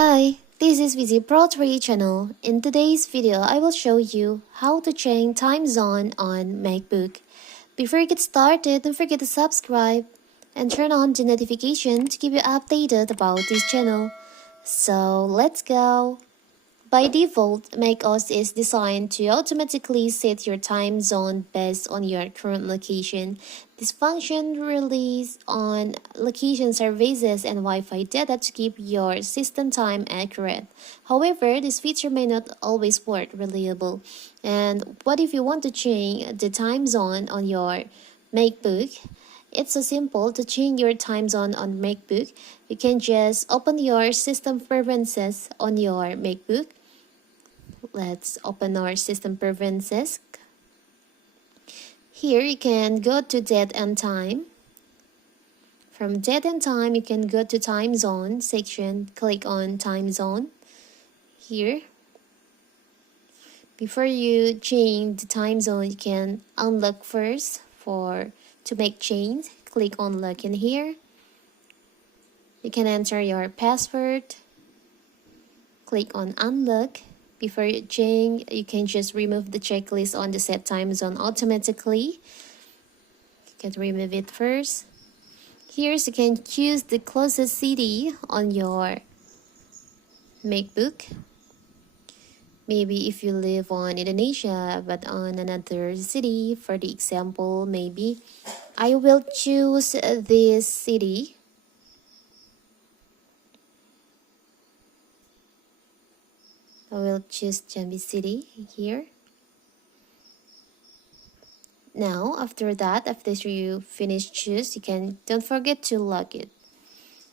Hi, this is VZ Pro 3 channel. In today's video, I will show you how to change time zone on MacBook. Before you get started, don't forget to subscribe and turn on the notification to keep you updated about this channel. So let's go! By default, macOS is designed to automatically set your time zone based on your current location. This function relies on location services and Wi-Fi data to keep your system time accurate. However, this feature may not always work reliably. And what if you want to change the time zone on your MacBook? It's so simple to change your time zone on MacBook. You can just open your system preferences on your MacBook. Let's open our system preferences. Here you can go to date and time. From date and time, you can go to time zone section. Click on time zone here. Before you change the time zone, you can unlock first. To make change, click on login here. You can enter your password. Click on unlock. Before you change, you can just remove the checklist on the set time zone automatically. You can remove it first. Here you can choose the closest city on your MacBook. Maybe if you live on Indonesia but on another city, for the example, maybe I will choose this city. I will choose Jambi City here. Now, after you finish choose, don't forget to log it.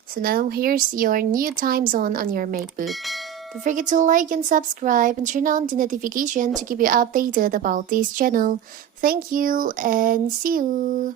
So now here's your new time zone on your MacBook. Don't forget to like and subscribe and turn on the notification to keep you updated about this channel. Thank you and see you.